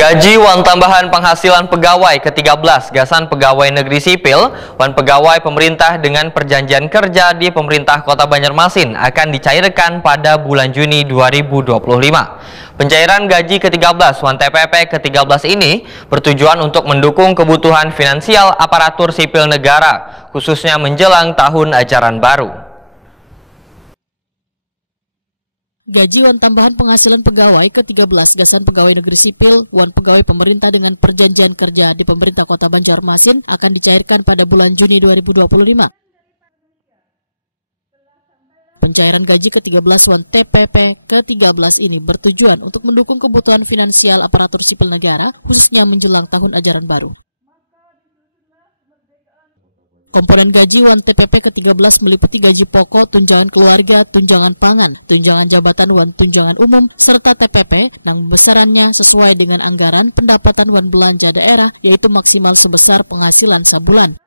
Gaji wan tambahan penghasilan pegawai ke-13 Gasan Pegawai Negeri Sipil wan pegawai pemerintah dengan perjanjian kerja di pemerintah Kota Banjarmasin akan dicairkan pada bulan Juni 2025. Pencairan gaji ke-13 wan TPP ke-13 ini bertujuan untuk mendukung kebutuhan finansial aparatur sipil negara, khususnya menjelang tahun ajaran baru. Gaji wan tambahan penghasilan pegawai ke-13 Gasan Pegawai Negeri Sipil wan pegawai pemerintah dengan perjanjian kerja di pemerintah Kota Banjarmasin akan dicairkan pada bulan Juni 2025. Pencairan gaji ke-13 wan TPP ke-13 ini bertujuan untuk mendukung kebutuhan finansial aparatur sipil negara, khususnya menjelang tahun ajaran baru. Komponen gaji wan TPP ke-13 meliputi gaji pokok, tunjangan keluarga, tunjangan pangan, tunjangan jabatan wan tunjangan umum, serta TPP yang besarannya sesuai dengan anggaran pendapatan wan belanja daerah, yaitu maksimal sebesar penghasilan sabulan.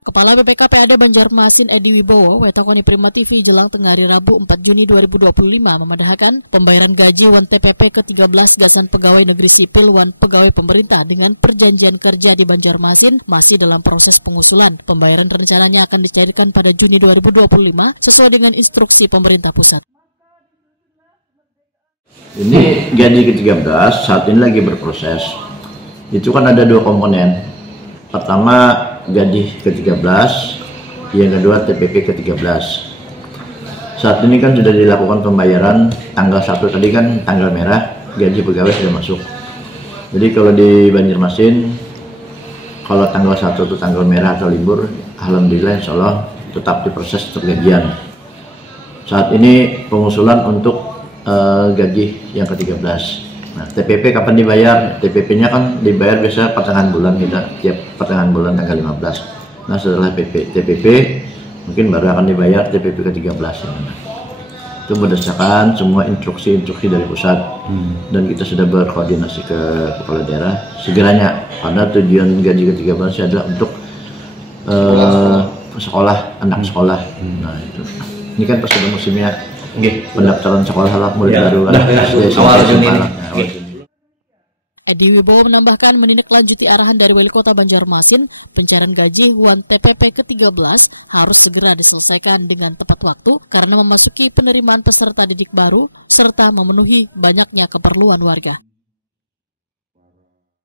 Kepala BPK-PAD Banjarmasin Edi Wibowo wetakoni Prima TV jelang tengah hari Rabu 4 Juni 2025 memadahakan pembayaran gaji wan TPP ke-13 Gasan Pegawai Negeri Sipil wan pegawai pemerintah dengan perjanjian kerja di Banjarmasin masih dalam proses pengusulan. Pembayaran rencananya akan dicairkan pada Juni 2025 sesuai dengan instruksi pemerintah pusat. Ini gaji ke-13 saat ini lagi berproses. Itu kan ada dua komponen. Pertama gaji ke-13, yang kedua TPP ke-13. Saat ini kan sudah dilakukan pembayaran tanggal 1 tadi kan tanggal merah, gaji pegawai sudah masuk. Jadi kalau di Banjarmasin, kalau tanggal 1 itu tanggal merah atau libur, alhamdulillah insya Allah tetap diproses gajian. Saat ini pengusulan untuk gaji yang ke-13. Nah, TPP kapan dibayar? TPP-nya kan dibayar biasa pertengahan bulan kita, tiap pertengahan bulan tanggal 15. Nah, setelah TPP mungkin baru akan dibayar TPP ke-13 ya. Itu berdasarkan semua instruksi-instruksi dari pusat dan kita sudah berkoordinasi ke kepala daerah segeranya, karena tujuan gaji ke-13 adalah untuk sekolah, anak sekolah. Nah, itu. Ini kan pas sudah musimnya pendaftaran sekolah murid baru awal Juni. Edi Wibowo menambahkan menindaklanjuti arahan dari Wali Kota Banjarmasin, pencairan gaji wan TPP ke-13 harus segera diselesaikan dengan tepat waktu karena memasuki penerimaan peserta didik baru serta memenuhi banyaknya keperluan warga.